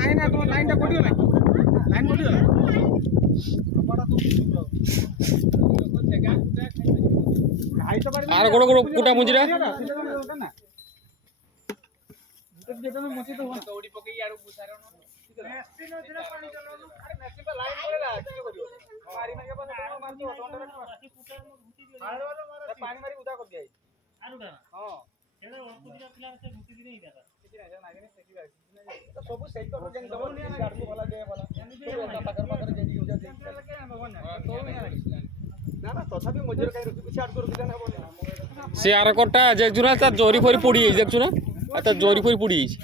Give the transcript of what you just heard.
লাইনটা কটিগলা লাইন কটিগলা আর গোড় গোড় কুটা মুজিরা সে আর কটা দেখছু না তার জরি ফরি পড়ি যাই দেখছু না আর তার জরি ফরি পড়ি যাইছে